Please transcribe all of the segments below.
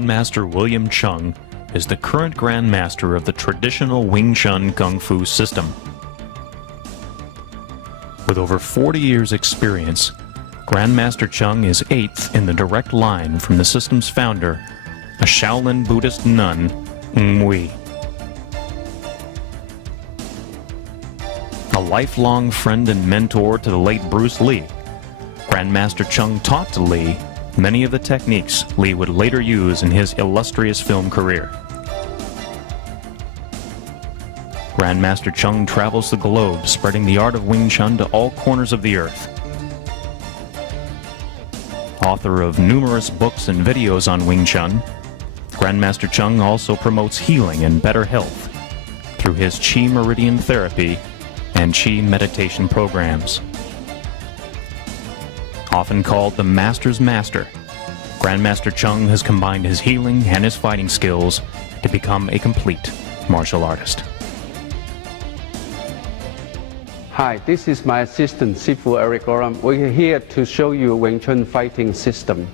Grandmaster William Cheung is the current Grandmaster of the traditional Wing Chun Kung Fu system. With over 40 years' experience, Grandmaster Cheung is 8th in the direct line from the system's founder, a Shaolin Buddhist nun, µ. A lifelong friend and mentor to the late Bruce Lee, Grandmaster Cheung taught to Lee many of the techniques Lee would later use in his illustrious film career. Grandmaster Cheung travels the globe spreading the art of Wing Chun to all corners of the earth. Author of numerous books and videos on Wing Chun, Grandmaster Cheung also promotes healing and better health through his Chi Meridian Therapy and Chi meditation programs. Often called the Master's Master, Grandmaster Cheung has combined his healing and his fighting skills to become a complete martial artist. Hi, this is my assistant, Sifu Eric Oram. We're here to show you Wing Chun fighting system.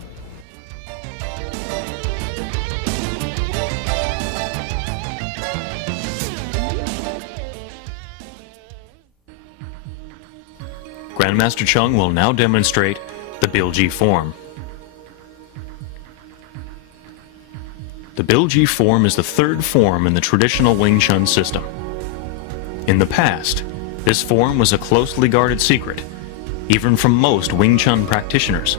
Grandmaster Cheung will now demonstrate the Bilji form. The Bilji form is the third form in the traditional Wing Chun system. In the past, this form was a closely guarded secret, even from most Wing Chun practitioners.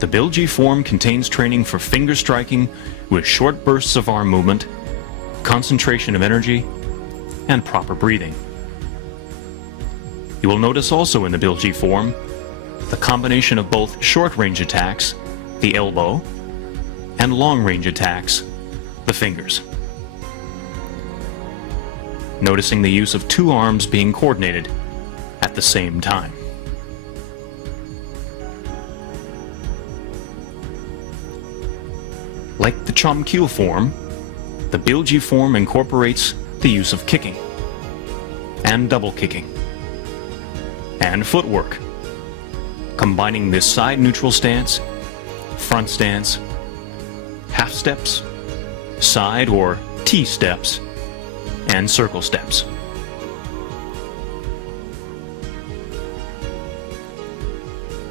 The Bilji form contains training for finger striking with short bursts of arm movement, concentration of energy, and proper breathing. You will notice also in the Bilji form the combination of both short-range attacks, the elbow, and long-range attacks, the fingers. Noticing the use of two arms being coordinated at the same time. Like the Cheung form, the Bilji form incorporates the use of kicking and double kicking and footwork, combining this side neutral stance, front stance, half steps, side or T steps, and circle steps.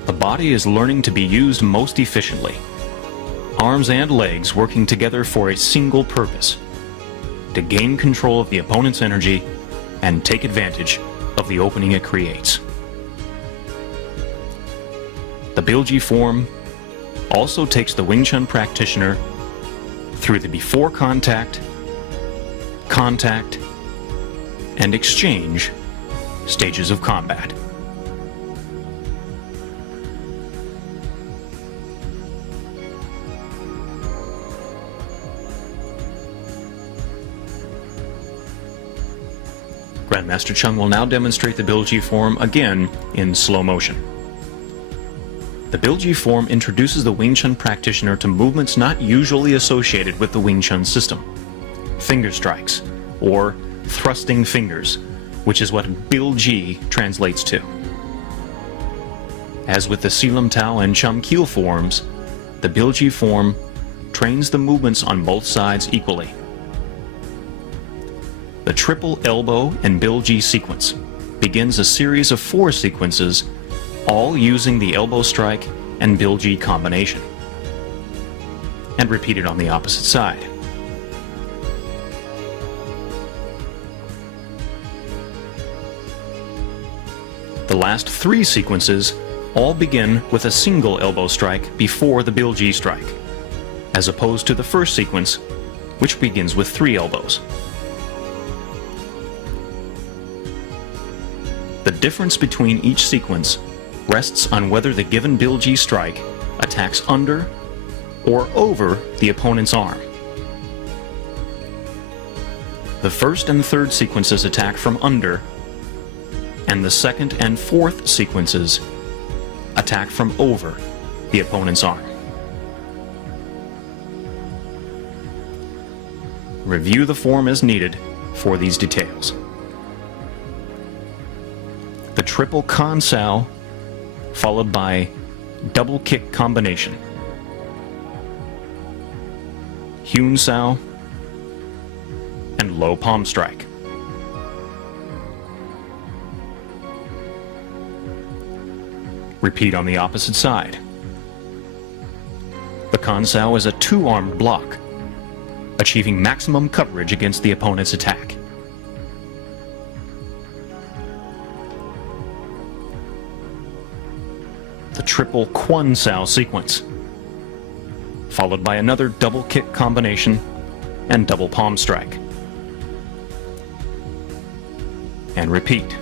The body is learning to be used most efficiently, arms and legs working together for a single purpose: to gain control of the opponent's energy and take advantage of the opening it creates. The Bilji form also takes the Wing Chun practitioner through the before contact, contact, and exchange stages of combat. Grandmaster Cheung will now demonstrate the Bilji form again in slow motion. The Bilji form introduces the Wing Chun practitioner to movements not usually associated with the Wing Chun system. Finger strikes, or thrusting fingers, which is what Bilji translates to. As with the Silam Tao and Cheung forms, the Bilji form trains the movements on both sides equally. The triple elbow and Bilji sequence begins a series of 4 sequences, all using the elbow strike and Bilji combination, and repeated on the opposite side. The last 3 sequences all begin with a single elbow strike before the Bilji strike, as opposed to the first sequence, which begins with 3 elbows. The difference between each sequence rests on whether the given Bilji strike attacks under or over the opponent's arm. The first and third sequences attack from under, and the second and fourth sequences attack from over the opponent's arm. Review the form as needed for these details. The triple Kan Sao followed by double kick combination, Hyun Sao, and low palm strike. Repeat on the opposite side. The Kan Sao is a two-armed block, achieving maximum coverage against the opponent's attack. The triple Kwon Sao sequence, followed by another double kick combination and double palm strike. And repeat.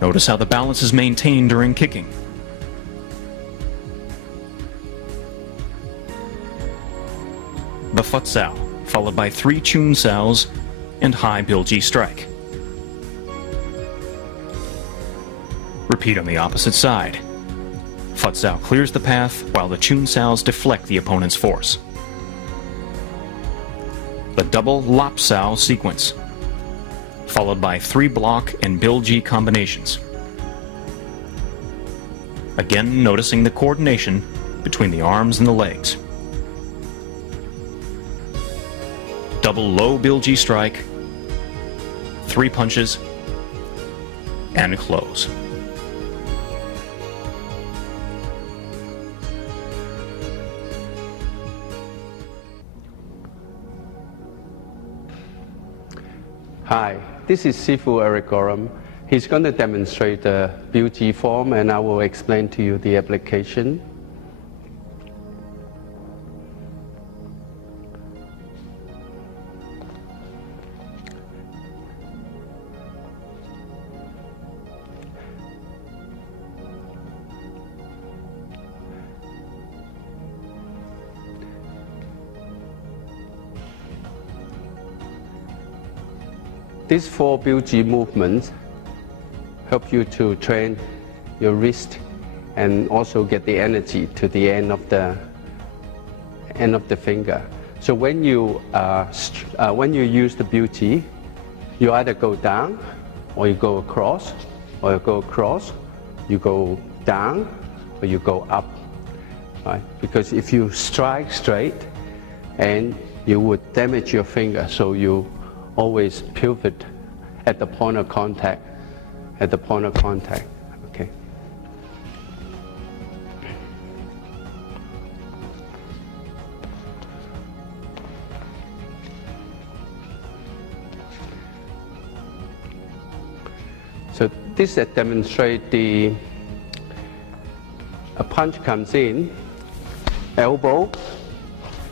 Notice how the balance is maintained during kicking. The Phut Sao, followed by 3 Chun Saos and high Bilji strike. Repeat on the opposite side. Phut Sao clears the path while the Chun Saos deflect the opponent's force. The double Lap Sao sequence, followed by 3 block and Bilji combinations. Again, noticing the coordination between the arms and the legs. Double low Bilji strike, 3 punches, and close. Hi, this is Sifu Eric Goram. He's going to demonstrate the Bilji form and I will explain to you the application. These 4 Bilji movements help you to train your wrist and also get the energy to the end of the finger. So when you use the Bilji, you either go down, or you go across, or you go across, you go down, or you go up. Right? Because if you strike straight, and you would damage your finger, so you always pivot at the point of contact, okay. So this demonstrates a punch comes in, elbow,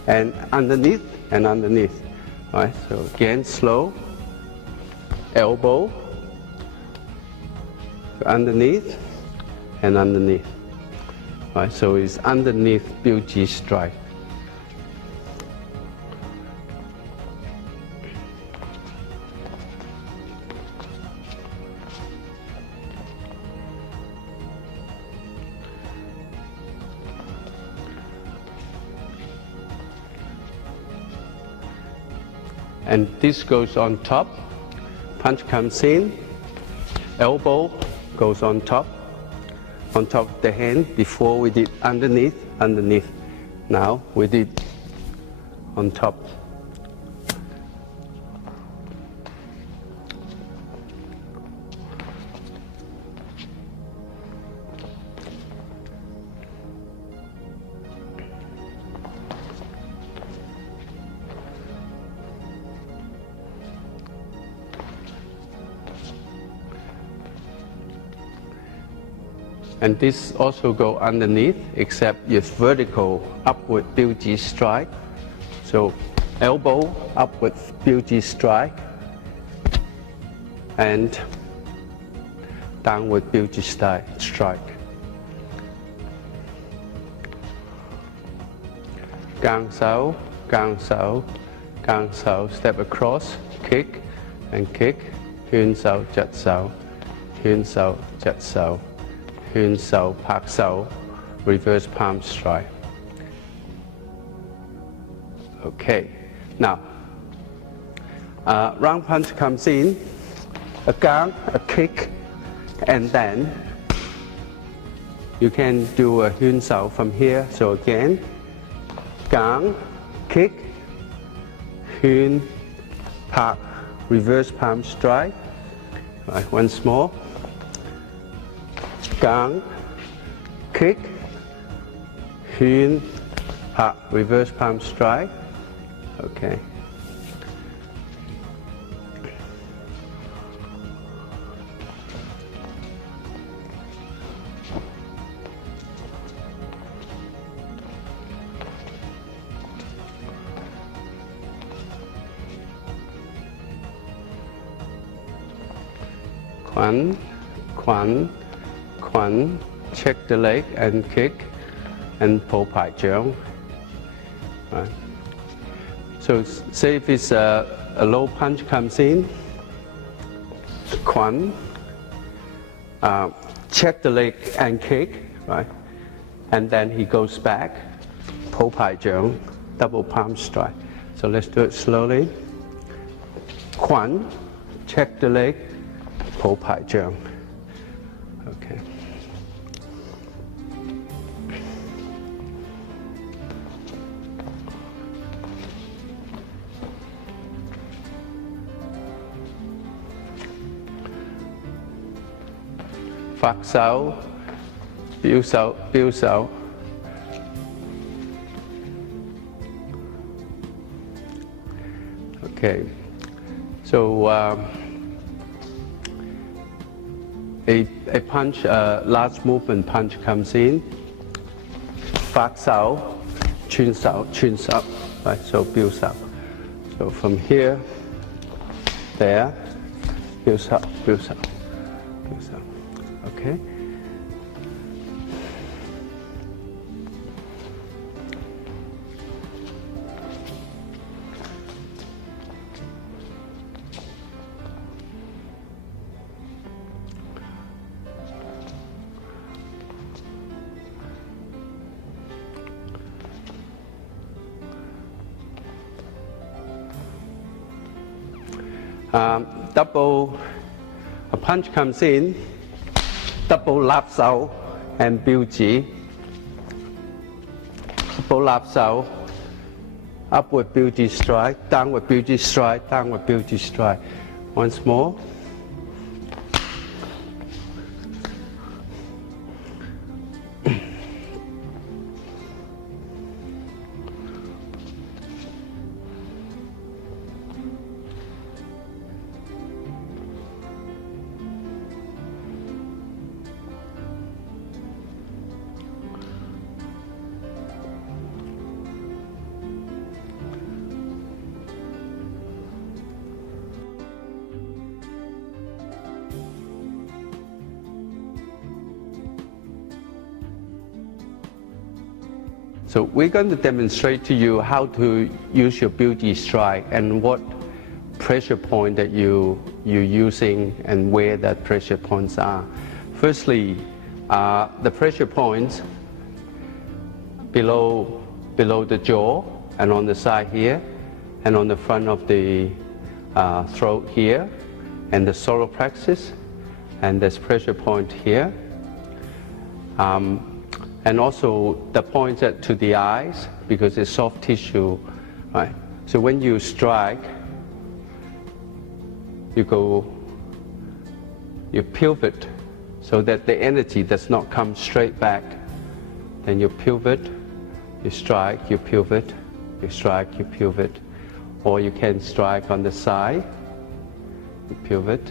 and underneath, Right, so again, slow, elbow, underneath, and underneath. Right, so it's underneath Bilji strike. And this goes on top, punch comes in, elbow goes on top of the hand. Before we did underneath, now we did on top. And this also go underneath, except it's vertical upward Bilji strike. So elbow upward Bilji strike and downward Bilji strike. Gang Sao, Gang Sao, Gang Sao, step across, kick and kick, Hyun Sao, Jat Sao, Hyun Sao, Jat Sao. Hyun Sao, Pak Sao, reverse palm strike. Okay, now round punch comes in, a gang, a kick, and then you can do a Hyun Sao from here. So again, gang, kick, Hyun, Pak, reverse palm strike. Right, once more. Gang, kick, Hyun, Pak, reverse palm strike. Okay. Kwan, Kwan, Kwan, check the leg and kick, and pull pai Cheung. Right. So say if it's a low punch comes in, Kwan, check the leg and kick, right? And then he goes back, pull pai Cheung, double palm strike. So let's do it slowly. Kwan, check the leg, pull pai Cheung. Okay. Phạt sáo, biêu sáo, biêu sáo. Okay. So a punch, large movement punch comes in. Phạt sáo, chun sáo, right? So biêu sáo. So from here, there, biêu sáo, biêu sáo, biêu sáo. Okay. Double, a punch comes in, double lap sao and biuji. Double lap sao, upward biuji strike, downward biuji strike, downward biuji strike. Once more. So we're going to demonstrate to you how to use your beauty strike and what pressure point that you're using and where that pressure points are. Firstly, the pressure points below the jaw and on the side here and on the front of the throat here and the solar plexus, and there's pressure point here. And also the points to the eyes, because it's soft tissue, right? So when you strike, you pivot so that the energy does not come straight back. Then you pivot, you strike, you pivot, you strike, you pivot. Or you can strike on the side, you pivot,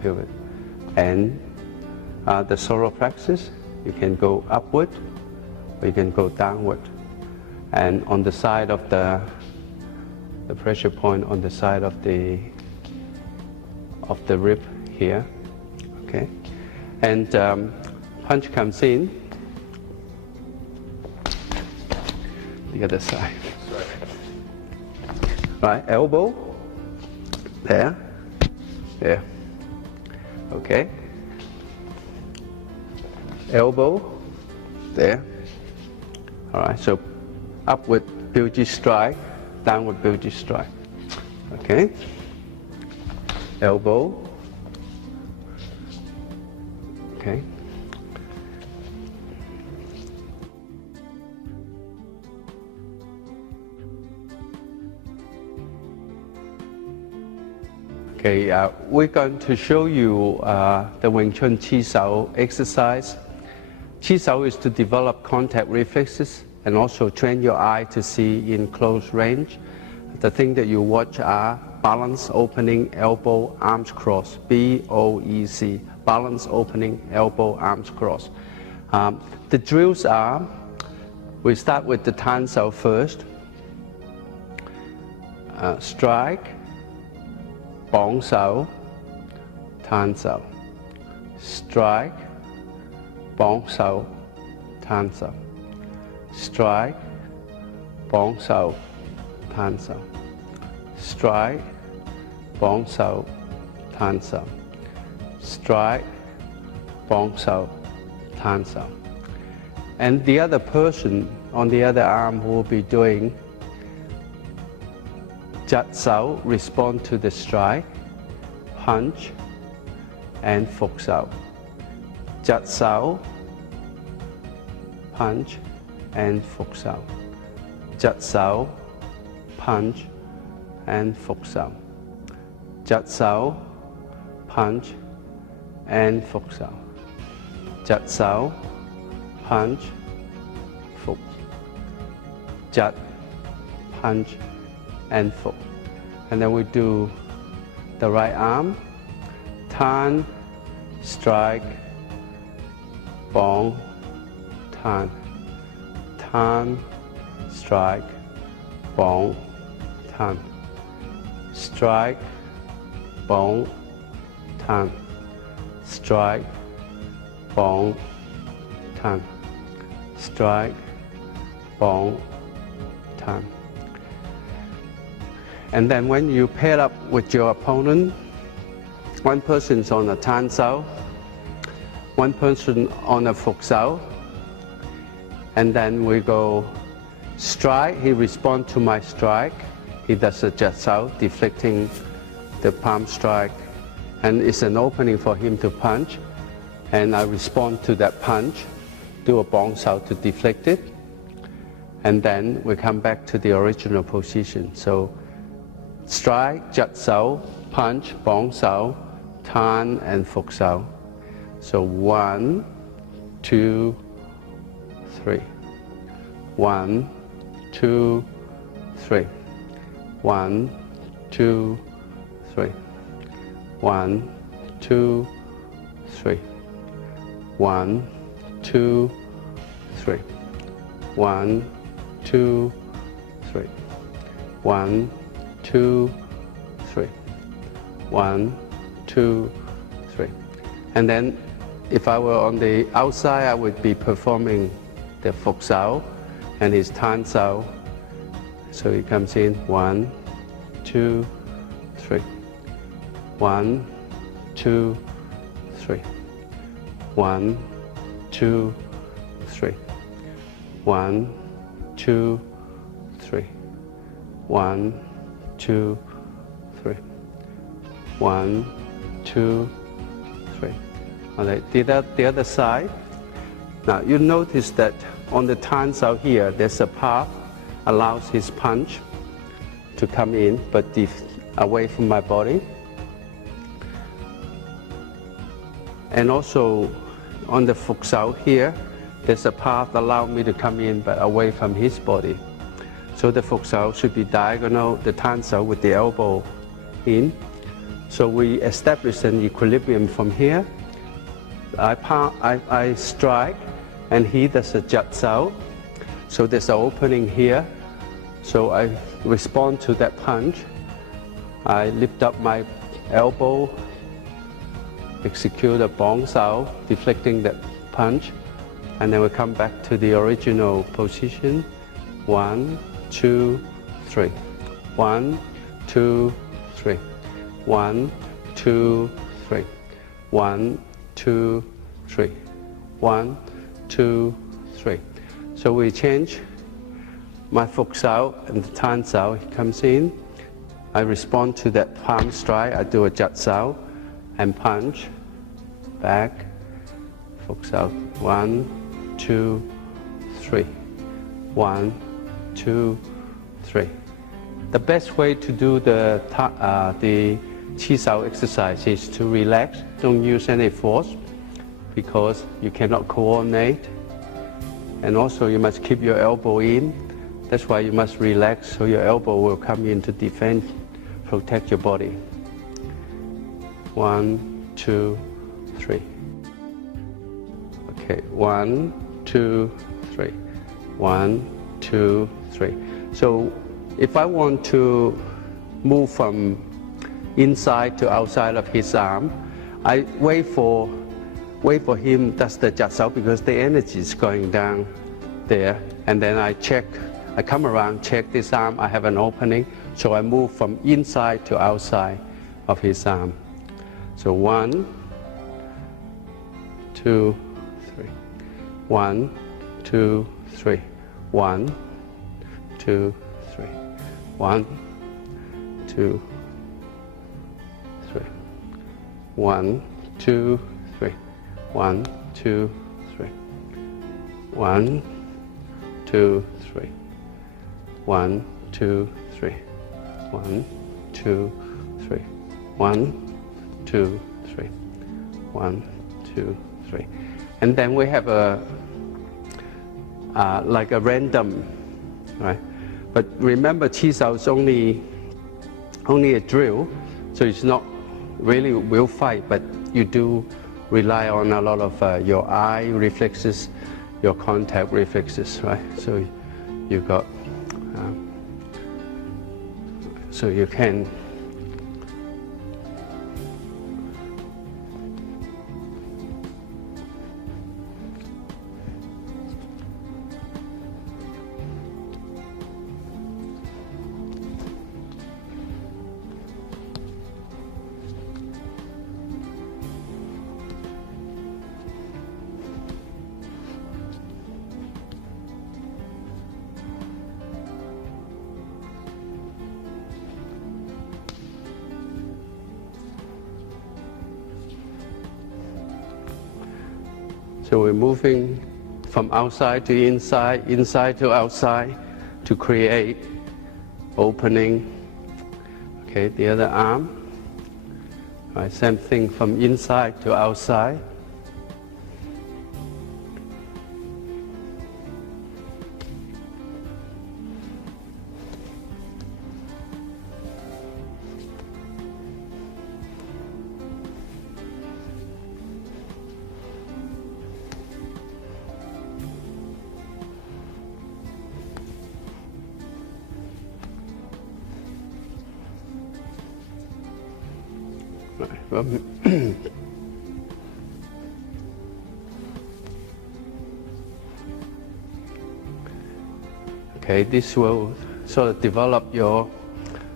pivot. And the solar plexus, you can go upward or you can go downward. And on the side of the pressure point on the side of the rib here, okay? And punch comes in, the other side. Right, elbow, there, there, okay? Elbow, there. All right, so upward beauty strike, downward beauty strike. Okay. Elbow. Okay. Okay, we're going to show you the Wing Chun Chi Sao exercise. Chi Sao is to develop contact reflexes and also train your eye to see in close range. The thing that you watch are balance, opening, elbow, arms cross, BOEC, balance, opening, elbow, arms cross. The drills are, we start with the Tan Sao first, strike, Bong Sao, Tan Sao, strike, Bong Sao, Tan Sao, strike, Bong Sao, Tan Sao, strike, Bong Sao, Tan Sao, strike, Bong Sao, Tan Sao. And the other person on the other arm will be doing Jat Sao, respond to the strike, punch, and Fuk Sao. Jat Sao, punch, and Fuk Sao. Jat Sao, punch, and Fuk Sao. Jat Sao, punch, and Fuk Sao. Jat Sao, punch, Fuk. Jat, punch, and Fuk. And then we do the right arm, Tan, strike, Bong, Tan, Tan, strike, Bong, Tan, strike, Bong, Tan, strike, Bong, Tan, strike, Bong, Tan. And then when you pair up with your opponent, one person's on a Tan Sao, one person on a Fuk Sao, and then we go strike, he responds to my strike, he does a Jat Sao, deflecting the palm strike, and it's an opening for him to punch, and I respond to that punch, do a Bong Sao to deflect it, and then we come back to the original position. So strike, Jat Sao, punch, Bong Sao, Tan, and Fuk Sao. So 1, 2, 3. 1, 2, 3. 1, 2, 3. 1, 2, 3. 1, 2, 3. 1, 2, 3. 1, 2, 3. 1, 2, 3. And then if I were on the outside, I would be performing the Fuk Sao and his Tan Sao. So he comes in 1, 2, 3. 1, 2, 3. 1, 2, 3. 1, 2, 3. 1, 2, 3. 1, 2, 3. All right, the other side. Now you notice that on the Tan Sao here, there's a path allows his punch to come in, but away from my body. And also on the Fuk Sao here, there's a path allow me to come in, but away from his body. So the Fuk Sao should be diagonal, the Tan Sao with the elbow in. So we establish an equilibrium from here. I strike, and he does a Jat Sao. So there's an opening here. So I respond to that punch. I lift up my elbow, execute a Bong Sao, deflecting that punch, and then we come back to the original position. 1, 2, 3. 1, 2, 3. 1, 2, 3. 1, 2, 3. 1, 2, 3. So we change my Fuk Sao and the Tan Sao. He comes in. I respond to that palm strike. I do a Jat Sao and punch. Back. Fuk Sao. 1, 2, 3. 1, 2, 3. The best way to do the Qi Sao exercise is to relax, don't use any force because you cannot coordinate. And also you must keep your elbow in. That's why you must relax so your elbow will come in to defend, protect your body. 1, 2, 3. Okay, 1, 2, 3. 1, 2, 3. So if I want to move from inside to outside of his arm, I wait for him does the jiat sao because the energy is going down there, and then I come around, check this arm, I have an opening, so I move from inside to outside of his arm. So 1, 2, 3. 1, 2, 3. 1, 2, 3. 1, 2, 3. 1, 2, 3. 1, 2, 3. 1, 2, 3. 1, 2, 3. 1, 2, 3. 1, 2, 3. 1, 2, 3. And then we have like a random, right? But remember, Qi Sao is only a drill, so it's not really will fight, but you do rely on a lot of your eye reflexes, your contact reflexes, right? So you got, so you can. So we're moving from outside to inside, inside to outside to create opening. Okay, the other arm. All right, same thing from inside to outside. Okay, this will sort of develop your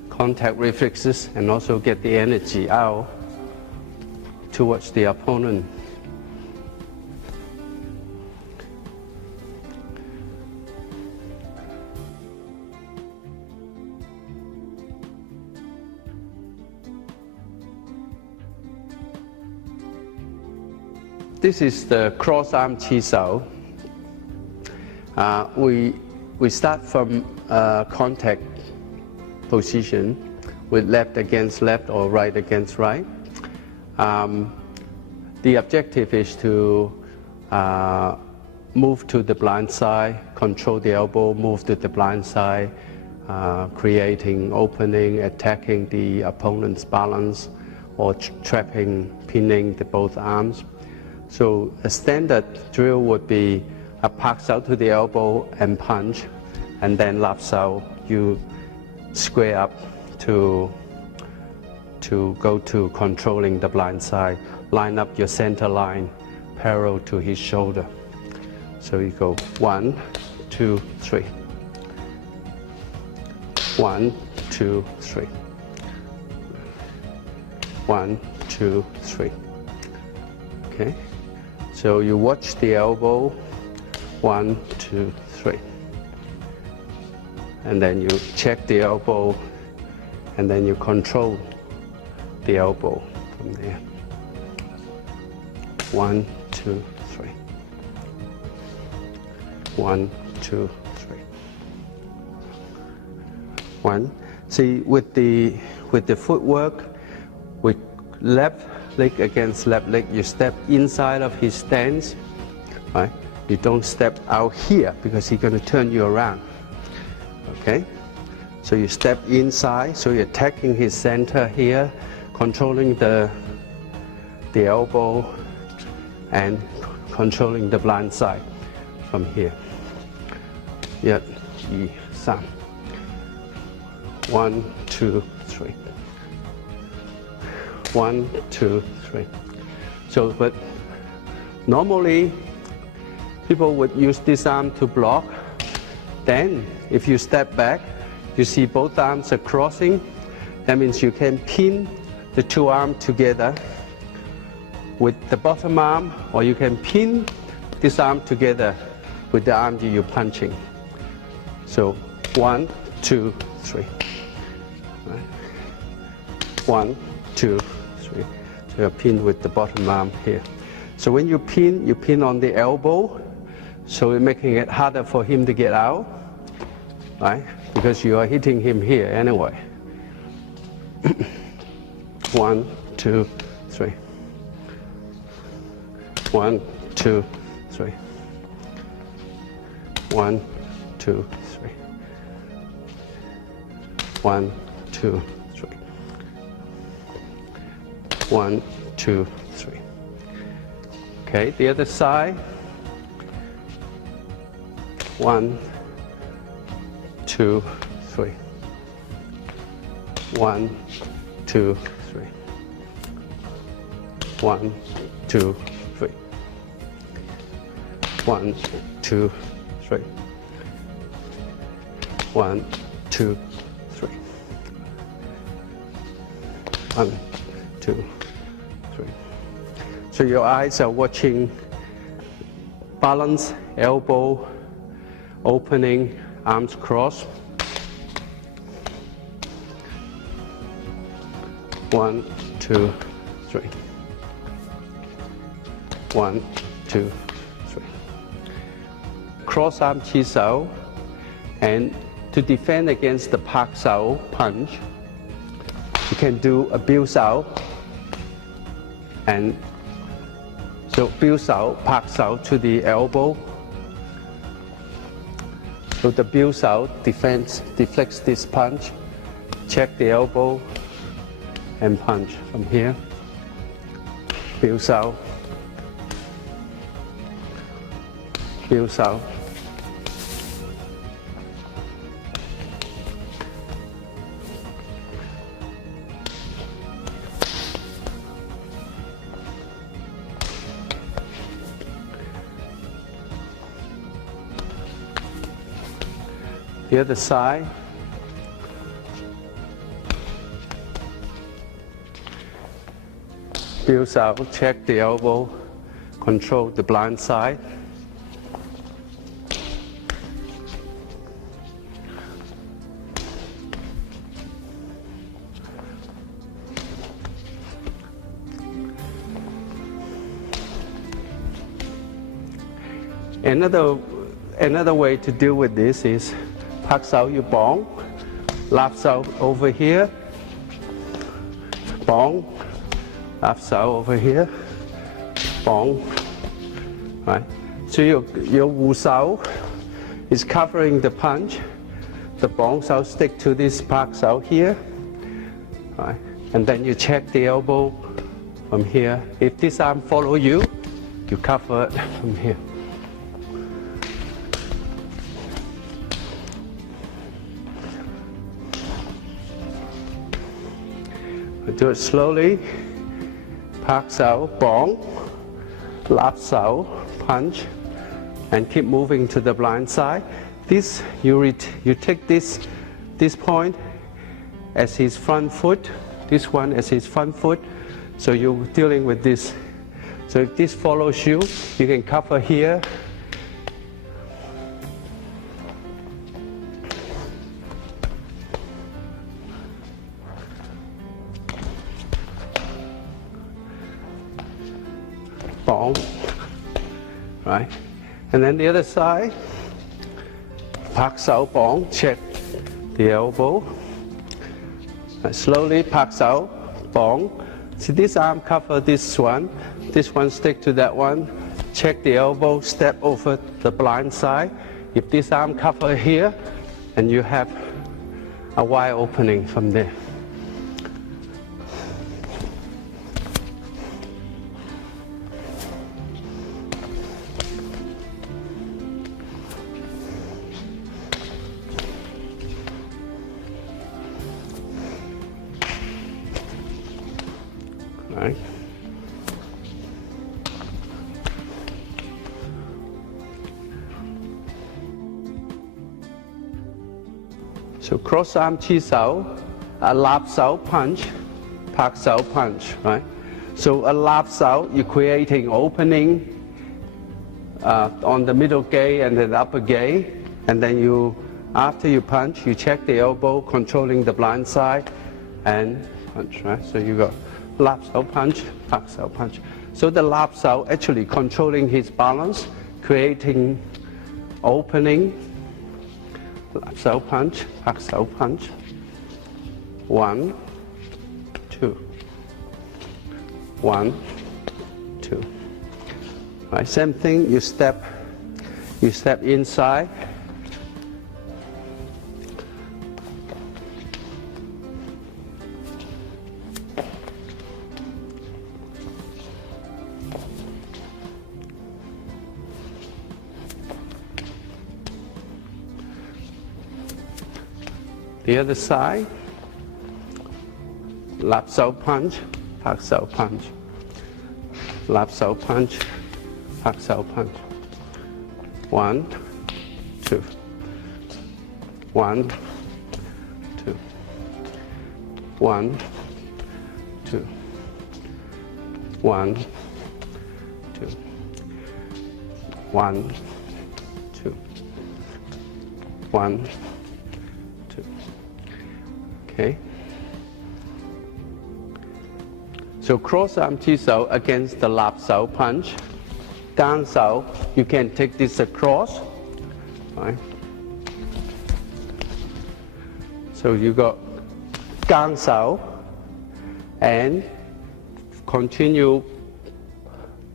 contact reflexes and also get the energy out towards the opponent. This is the cross-arm Qi Sao. We start from contact position with left against left or right against right. The objective is to move to the blind side, control the elbow, move to the blind side, creating opening, attacking the opponent's balance, or trapping, pinning both arms. So a standard drill would be a pak sao to the elbow and punch, and then lap sao, you square up to go to controlling the blind side. Line up your center line parallel to his shoulder. So you go 1, 2, 3. 1, 2, 3. 1, 2, 3. Okay. So you watch the elbow, 1, 2, 3. And then you check the elbow, and then you control the elbow from there. 1, 2, 3. 1, 2, 3. 1. See, with the footwork, with left leg against left leg, you step inside of his stance, right? You don't step out here because he's going to turn you around, okay? So you step inside, so you're attacking his center here, controlling the elbow and controlling the blind side from here. 1, 2, 3. 1, 2, 3. 1, 2, 3. So, but normally people would use this arm to block. Then, if you step back, you see both arms are crossing. That means you can pin the two arms together with the bottom arm, or you can pin this arm together with the arm that you're punching. So 1, 2, 3. 1, 2, 3. So you're pinned with the bottom arm here. So when you pin on the elbow, so you're making it harder for him to get out, right? Because you are hitting him here anyway. 1, 2, 3. 1, 2, 3. 1, 2, 3. 1, 2, 3. 1, 2, 3. Okay, the other side. 1, 2, 3. 1, 2, 3. 1, 2, 3. 1, 2, 3. 1, 2, 3. 1, 2, 3. So your eyes are watching balance, elbow, opening, arms crossed. 1, 2, 3. 1, 2, 3. Cross arm chi sao, and to defend against the pak sao punch, you can do a biu sao, and so biu sao, pak sao to the elbow. So the biu sao deflects this punch, check the elbow, and punch from here. Biu sao. Biu sao. The other side. Biu sao, check the elbow, control the blind side. Another way to deal with this is pak sao you bong, lap sao over here, bong, lap sao over here, bong, right? So your wu sao is covering the punch. The bong sao stick to this pak sao here, right? And then you check the elbow from here. If this arm follow you, you cover it from here. Do it slowly. Pak sao, bong, lap sao, punch, and keep moving to the blind side. This you take this point as his front foot, this one as his front foot. So you're dealing with this. So if this follows you, you can cover here. Bong, right? And then the other side, pak sao bong, check the elbow. And slowly pak sao, bong. See, this arm cover this one stick to that one. Check the elbow, step over the blind side. If this arm cover here, and you have a wide opening from there. Right. So cross arm chi sao, a lap sao punch, pak sao punch, right? So a lap sao, you're creating opening on the middle gay and then upper gay, and then you, after you punch, you check the elbow, controlling the blind side, and punch, right? So you got lap sao punch, pak sao punch. So the lap sao actually controlling his balance, creating opening. Lap sao punch, pak sao punch. 1, 2. 1, 2. Right, same thing, you step inside. The other side, lap sao punch, pak sao punch. Lap sao punch, pak sao punch. 1, 2. 1, 2. 1, 2. 1, 2. 1, 2. 1, 2. Okay. So cross arm chi sao against the lap sao punch. Down sao, you can take this across. Right. So you got gang sao and continue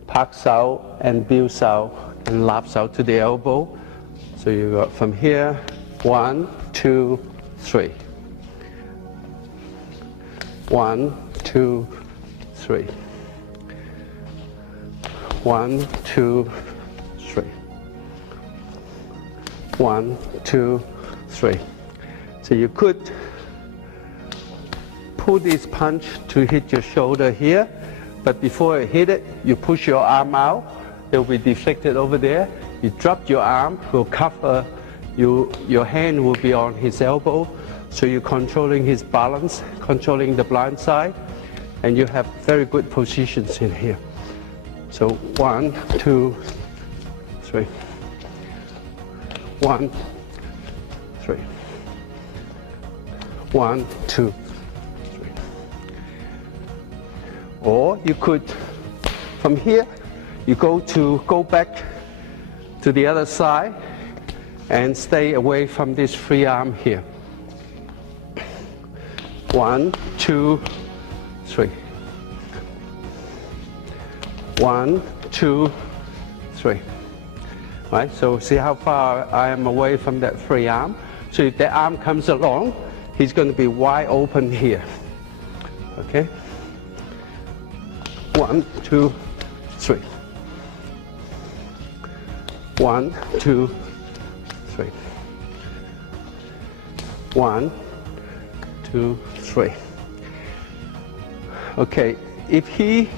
pak sao and biu sao and lap sao to the elbow. So you got from here 1, 2, 3. 1, 2, 3. 1, 2, 3. 1, 2, 3. So you could pull this punch to hit your shoulder here, but before you hit it, you push your arm out. It will be deflected over there. You drop your arm, will cover your hand will be on his elbow, so you're controlling his balance, controlling the blind side, and you have very good positions in here. So 1, 2, 3. 1, 3. 1, 2, 3. Or you could, from here, you go back to the other side and stay away from this free arm here. 1, 2, 3. 1, 2, 3. Right, so see how far I am away from that free arm. So if the arm comes along, he's going to be wide open here. Okay? 1, 2, 3. 1, 2, 3. 1, 2, 3. Okay, if he,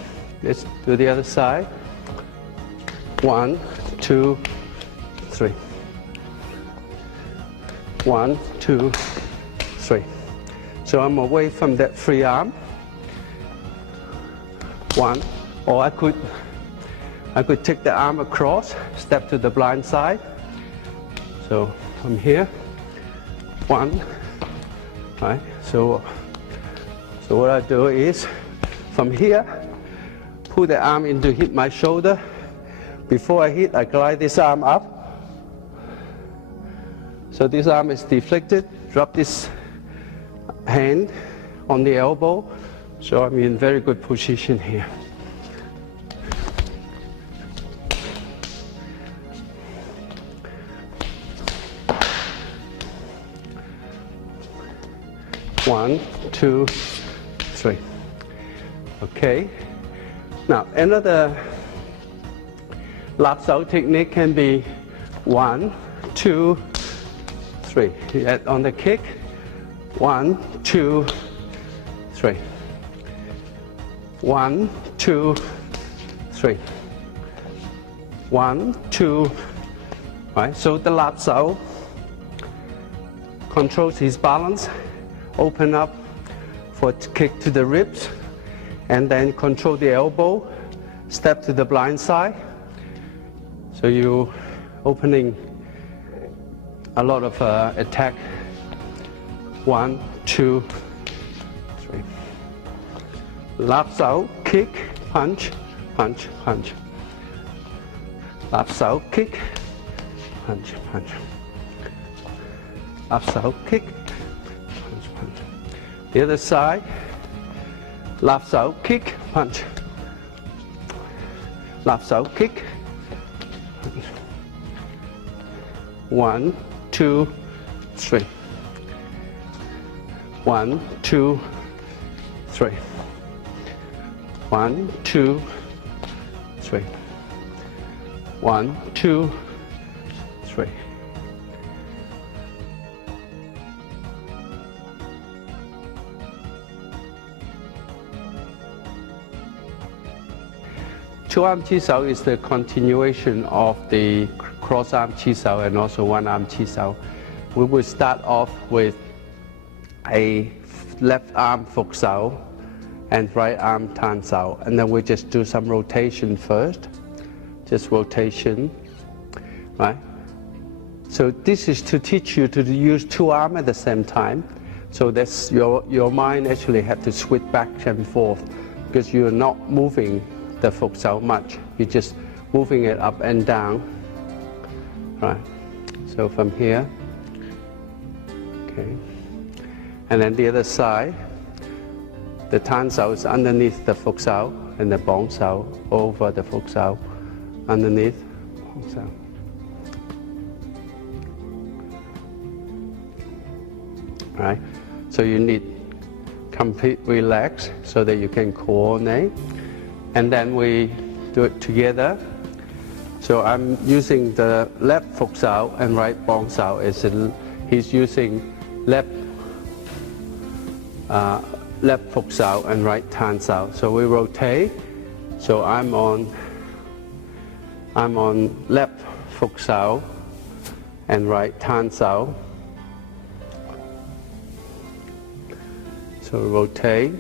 let's do the other side. 1, 2, 3. 1, 2, 3. So I'm away from that free arm. 1, or I could take the arm across, step to the blind side. So from here, 1, right? So what I do is, from here, pull the arm in to hit my shoulder. Before I hit, I glide this arm up. So this arm is deflected. Drop this hand on the elbow. So I'm in very good position here. One, two, three. Okay. Now another lap sao technique can be 1, 2, 3. On the kick, 1, 2, 3. 1, 2, 3. 1, 2. Right. So the lap sao controls his balance. Open up for kick to the ribs, and then control the elbow, step to the blind side. So you opening a lot of attack. 1, 2, 3. Lap sao, kick, punch, punch, punch. Lap sao, kick, punch, punch. Lap sao, kick. The other side, lap sao, kick, punch. Lap sao, kick. 1, 2, 3. 1, 2, 3. 1, 2, 3. 1, 2, 3. Two-arm chi sao is the continuation of the cross-arm chi sao and also one-arm chi sao. We will start off with a left arm fuk sao and right arm tan sao, and then we just do some rotation first, just rotation, right? So this is to teach you to use two arms at the same time. So that's your mind actually have to switch back and forth because you're not moving the fuk sao much, you're just moving it up and down, right? So from here, okay, and then the other side, the tan sao is underneath the fuk sao and the bong sao over the fuk sao, underneath bong sao. Right? So you need complete relax so that you can coordinate. And then we do it together. So I'm using the left fuk sao and right bong sao. He's using left fuk sao and right tan sao. So we rotate. So I'm on left fuk sao and right tan sao. So rotate.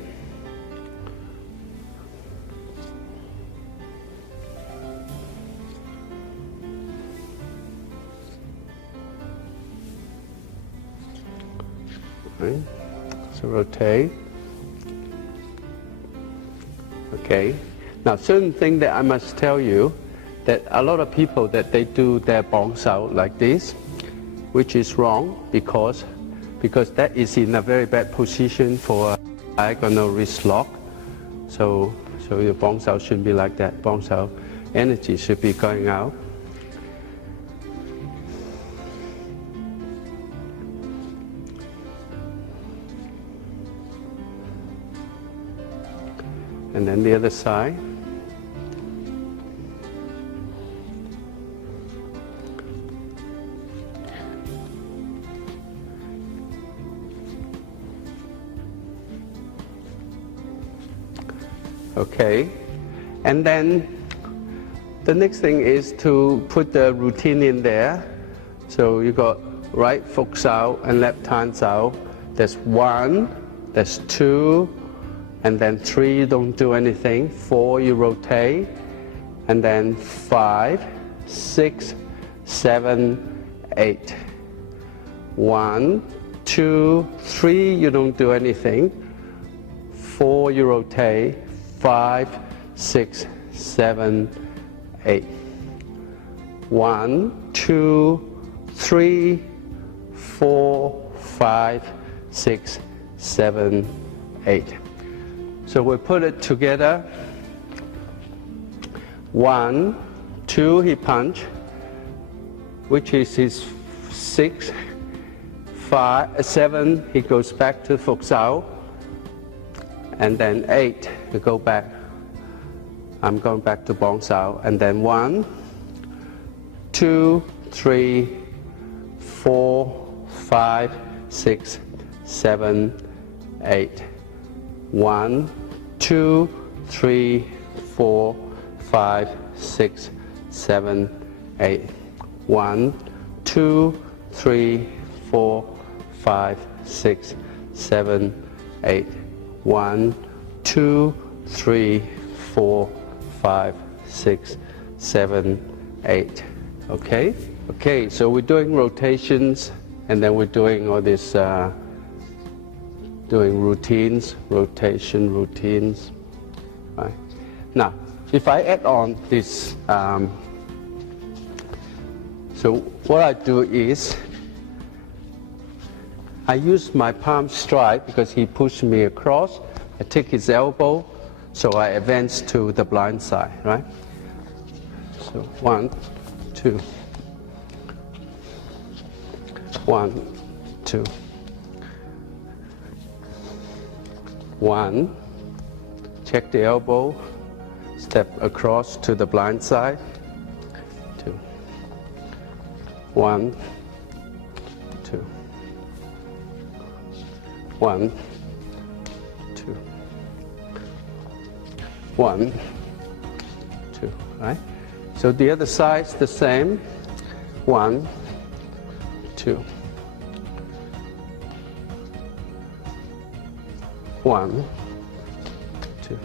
Right. So rotate. Okay. Now, certain thing that I must tell you that a lot of people that they do their bong sao like this, which is wrong because that is in a very bad position for diagonal wrist lock. So your bong sao should be like that. Bong sao energy should be going out. And then the other side. Okay, and then the next thing is to put the routine in there. So you got right fuk sao and left tan sao. There's 1, there's 2, and then 3 you don't do anything. 4 you rotate, and then 5, 6, 7, 8. 1, 2, 3 you don't do anything. 4 you rotate. 5, 6, 7, 8. 1, 2, 3, 4, 5, 6, 7, 8. So we put it together. 1, 2, he punch, which is his 6, 5, 7, he goes back to Phục Sao, and then 8, we go back. I'm going back to Bong Sao, and then 1, 2, 3, 4, 5, 6, 7, 8. 1, 2, 3, 4, 5, 6, 7, 8. 1, 2, 3, 4, 5, 6, 7, 8. 1, 2, 3, 4, 5, 6, 7, 8. Okay? Okay, so we're doing rotations, and then we're doing all this, doing routines, rotation, routines. Right? Now, if I add on this, so what I do is, I use my palm strike because he pushed me across. I take his elbow, so I advance to the blind side, right? So 1, 2. 1, 2. 1. Check the elbow. Step across to the blind side. 2. 1, 2. 1, 2. 1, 2. Right? So the other side's the same. 1, 2. 1, 2.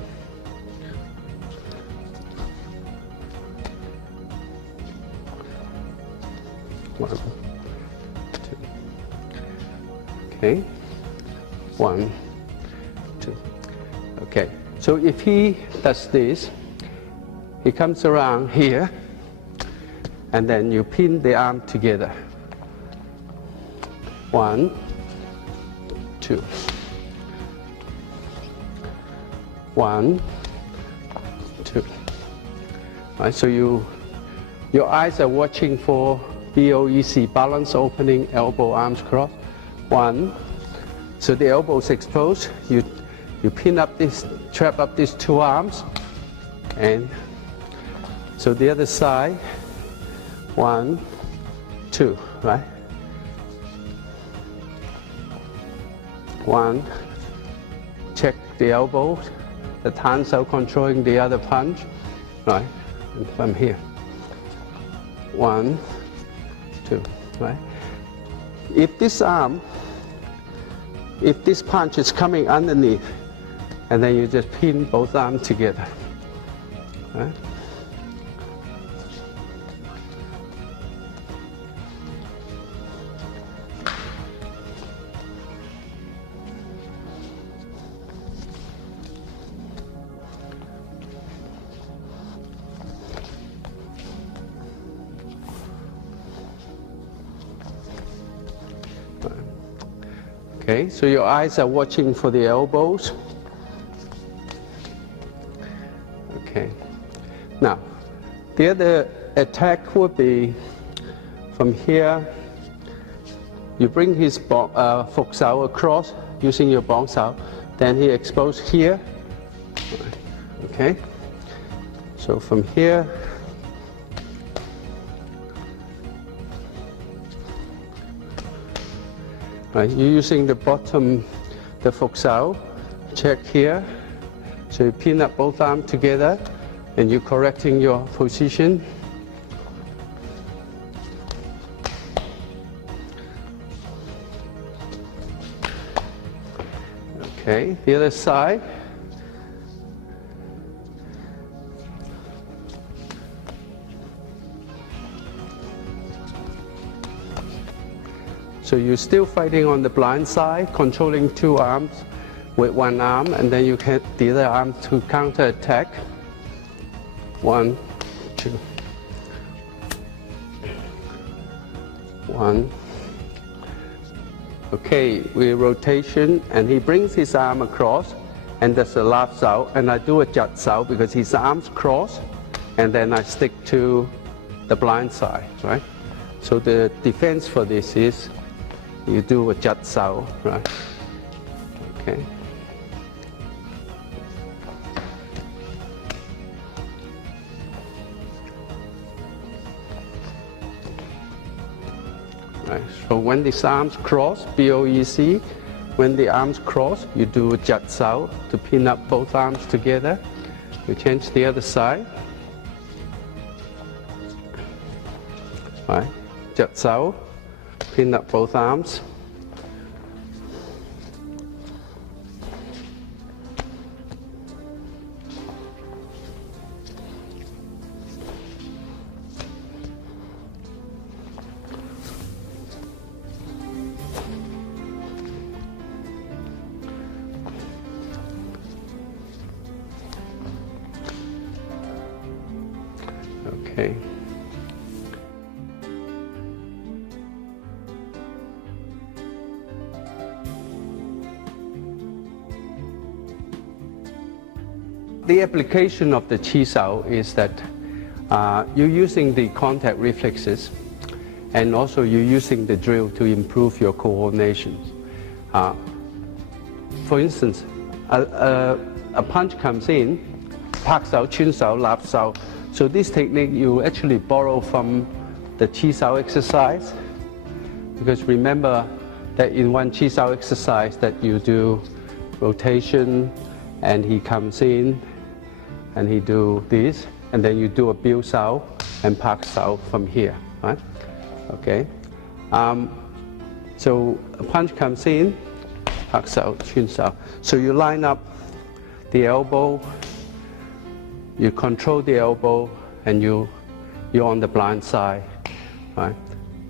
1, 2. Okay. 1, 2. Okay. So if he does this, he comes around here, and then you pin the arm together. 1, 2. 1, 2. Right, so your eyes are watching for BOEC, balance opening, elbow, arms cross. 1. So the elbow is exposed. You pin up this, trap up these two arms, and so the other side. 1, 2. Right. 1. Check the elbow. The hands are controlling the other punch, right? And from here. 1, 2, right? If this punch is coming underneath, and then you just pin both arms together, right? Okay, so your eyes are watching for the elbows. Okay. Now, the other attack would be from here. You bring his Phục Sao across using your Bong Sao. Then he exposed here. Okay. So from here. Right, you're using the bottom, the Phục Sao, check here. So you pin up both arms together, and you're correcting your position. Okay, the other side. So you're still fighting on the blind side, controlling two arms with one arm, and then you get the other arm to counter attack. 1, 2. 1. Okay, we rotation, and he brings his arm across, and there's a lap sao, and I do a jut sao because his arms cross, and then I stick to the blind side, right? So the defense for this is you do a jut sao, right? Okay. Right. So when the arms cross, BOEC, when the arms cross, you do a jut sao to pin up both arms together. You change the other side. Right. Jut sao, pin up both arms. Okay. The application of the chi sao is that you're using the contact reflexes, and also you're using the drill to improve your coordination. For instance, a punch comes in, pak sao, chun sao, lap sao. So this technique you actually borrow from the chi sao exercise, because remember that in one chi sao exercise that you do rotation, and he comes in and he do this, and then you do a biu sao and pak sao from here, right? Okay. So a punch comes in, pak sao, chun sao. So you line up the elbow, you control the elbow, and you're on the blind side, right?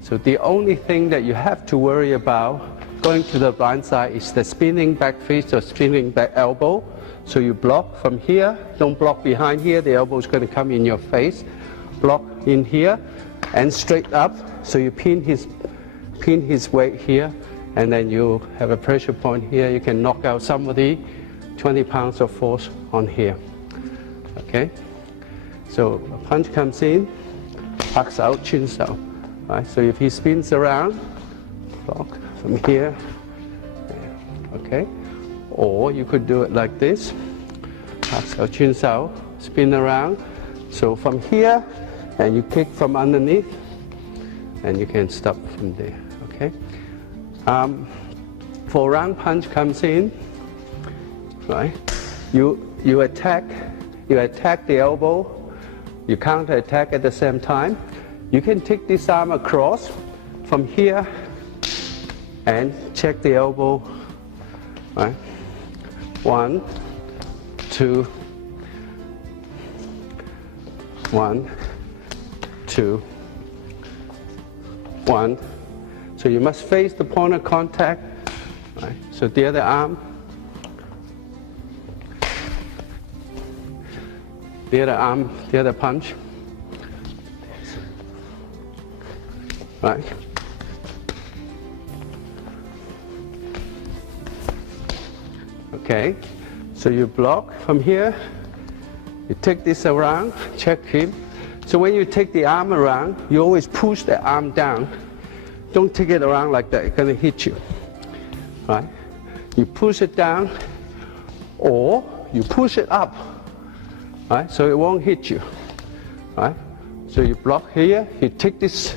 So the only thing that you have to worry about going to the blind side is the spinning back fist or spinning back elbow. So you block from here, don't block behind here, the elbow is going to come in your face. Block in here and straight up, so you pin his weight here, and then you have a pressure point here. You can knock out somebody 20 pounds of force on here. Okay, so a punch comes in, packs out, chun sao. Right, so if he spins around, block from here, okay, or you could do it like this, packs out, chun sao, spin around. So from here, and you kick from underneath, and you can stop from there. Okay. For round punch comes in, right? You attack the elbow, you counter attack at the same time. You can take this arm across from here and check the elbow, right? 1, 2, 1, 2, 1. So you must face the point of contact, right? So the other arm, the other punch, right? Okay, so you block from here, you take this around, check him. So when you take the arm around, you always push the arm down. Don't take it around like that, it's gonna hit you, right? You push it down, or you push it up, right? So it won't hit you, right? So you block here, you take this,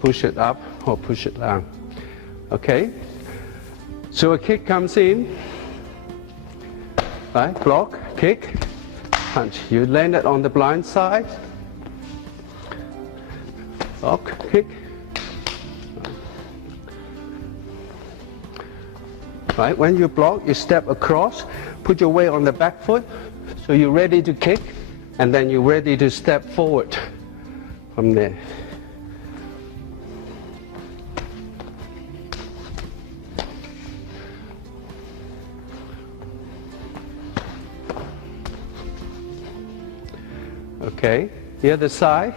push it up or push it down, okay? So a kick comes in, right? Block, kick, punch. You land it on the blind side, block, kick, right? When you block, you step across, put your weight on the back foot, so you're ready to kick, and then you're ready to step forward from there. Okay, the other side.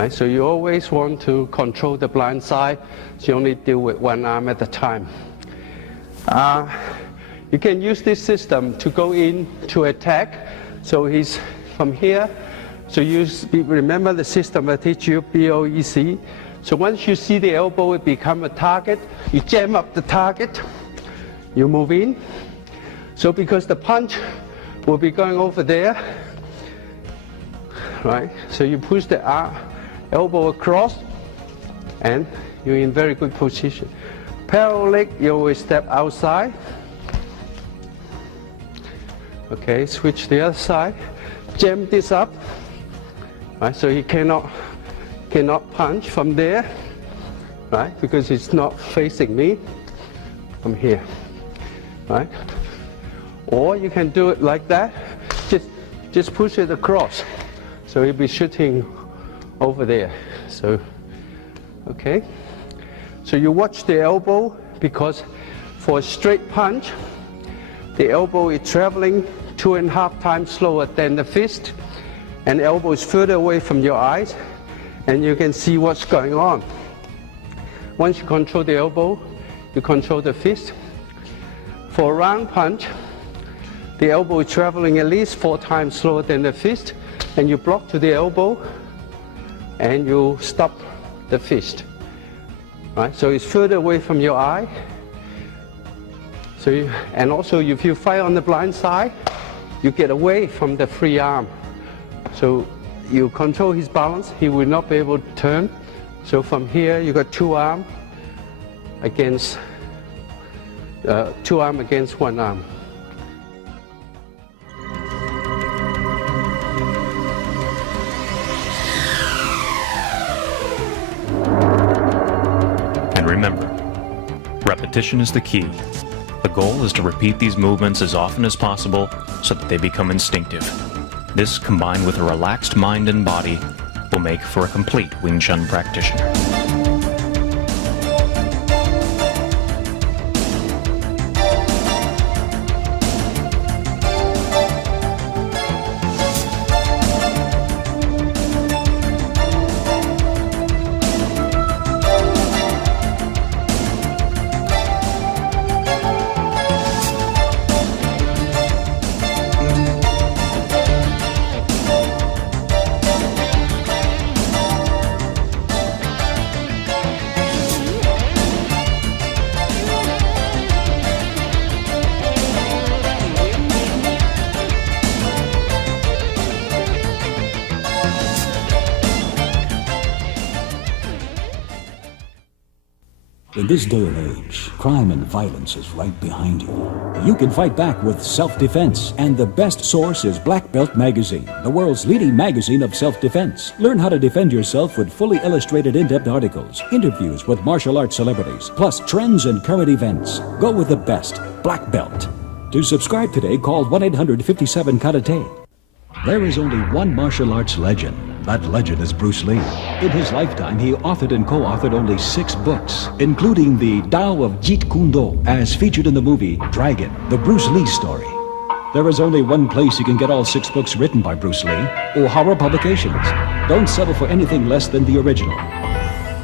right? So you always want to control the blind side, so you only deal with one arm at a time. You can use this system to go in to attack. So he's from here. So you remember the system I teach you, BOEC. So once you see the elbow, it become a target. You jam up the target. You move in. So because the punch will be going over there, right? So you push the elbow across, and you're in very good position. Parallel leg, you always step outside. Okay, switch the other side. Jam this up, right? So he cannot punch from there, right? Because it's not facing me from here, right? Or you can do it like that. Just push it across. So he'll be shooting over there. So, okay. So you watch the elbow, because for a straight punch, the elbow is traveling 2.5 times slower than the fist, and the elbow is further away from your eyes, and you can see what's going on. Once you control the elbow, you control the fist. For a round punch, the elbow is traveling at least 4 times slower than the fist, and you block to the elbow, and you stop the fist. Right? So it's further away from your eye. So and also if you fight on the blind side, you get away from the free arm. So you control his balance, he will not be able to turn. So from here you got 2 arms against 2 arms against 1 arm. And remember, repetition is the key. The goal is to repeat these movements as often as possible so that they become instinctive. This, combined with a relaxed mind and body, will make for a complete Wing Chun practitioner. In this day and age, crime and violence is right behind you. You can fight back with self-defense, and the best source is Black Belt Magazine, the world's leading magazine of self-defense. Learn how to defend yourself with fully illustrated in-depth articles, interviews with martial arts celebrities, plus trends and current events. Go with the best, Black Belt. To subscribe today, call 1-800-57-KARATE. There is only one martial arts legend. That legend is Bruce Lee. In his lifetime, he authored and co-authored only 6 books, including the Tao of Jeet Kune Do, as featured in the movie Dragon, the Bruce Lee story. There is only one place you can get all 6 books written by Bruce Lee, O'Hara Publications. Don't settle for anything less than the original.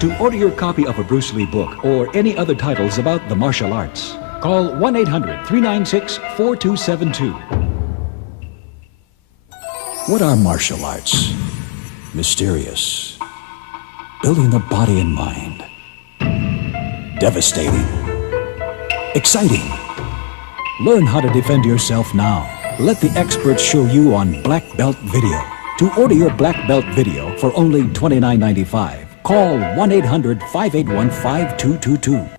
To order your copy of a Bruce Lee book or any other titles about the martial arts, call 1-800-396-4272. What are martial arts? Mysterious, building the body and mind, devastating, exciting. Learn how to defend yourself now. Let the experts show you on Black Belt Video. To order your Black Belt Video for only $29.95, call 1-800-581-5222.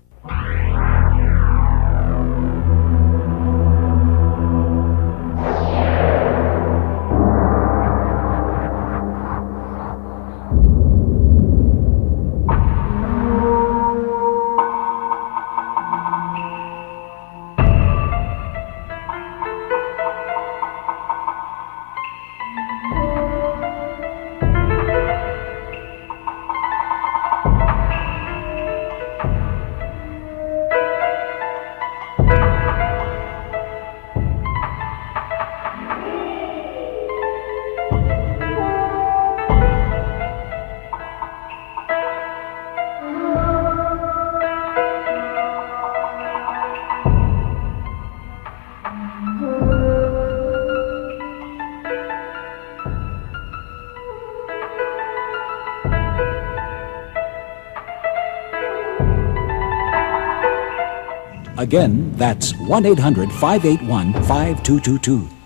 Again, that's 1-800-581-5222.